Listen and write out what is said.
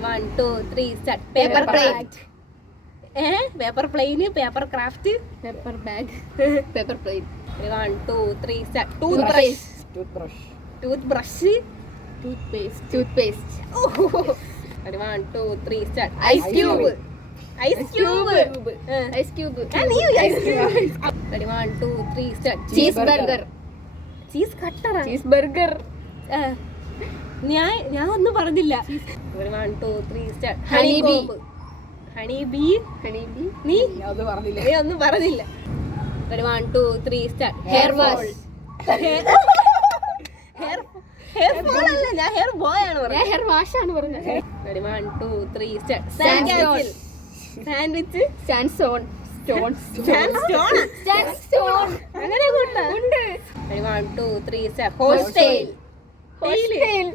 1 2 3 start. Paper plate. Paper plane, paper craft. Paper bag. Paper plate. 1 2 3 start. Toothbrush. Toothbrush. Toothpaste. Toothpaste. 1 2 3 start. Ice cube. Ice cube. Ice cube. Ice cube. 1 2 3 start. Cheeseburger. Cheese cutter. Cheeseburger. ഞാൻ ഒന്നും പറഞ്ഞില്ല. 1 2 3 start. Honey bee. Honey bee. Honey bee. നീ ഒന്നും പറഞ്ഞില്ല. 1 2 3 start. Hair wash. Hair fall അല്ല, ഞാൻ hair boy ആണ് പറഞ്ഞത്. ഞാൻ hair wash ആണ് പറഞ്ഞത്. 1 2 3 start. Sandstone. Sandwich. Sandstone. Sandstone. Sandstone. അങ്ങനെ ഉണ്ട്. 1 2 3 start. Hostel. Hostel.